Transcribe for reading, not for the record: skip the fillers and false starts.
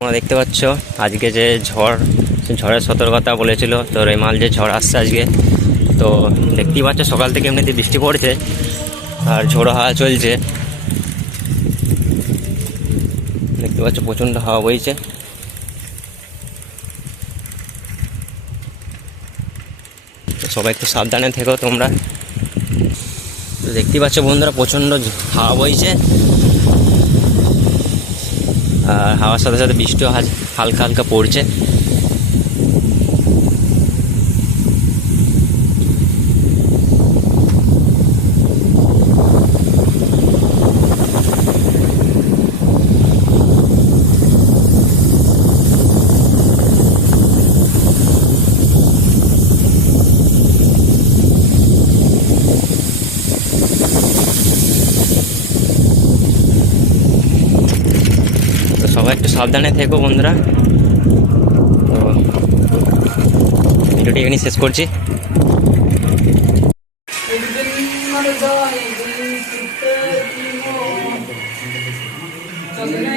তোমরা দেখতে পাচ্ছ আজকে যে ঝড়ের সতর্কতা বলেছিল, তো রেমাল যে ঝড় আসছে আজকে, তো দেখতেই পাচ্ছ সকাল থেকে এমনিতে বৃষ্টি পড়ছে আর ঝোড়ো হাওয়া চলছে। দেখতে পাচ্ছ প্রচণ্ড হাওয়া বইছে। সবাই একটু সাবধানে থেকো তোমরা। তো দেখতেই পাচ্ছ বন্ধুরা প্রচণ্ড হাওয়া বইছে আর হাওয়ার সাথে সাথে বৃষ্টিও হালকা হালকা পড়ছে। তো সবাই একটু সাবধানে থেকো বন্ধুরা। তো ভিডিওটি এখানেই শেষ করছি। चलने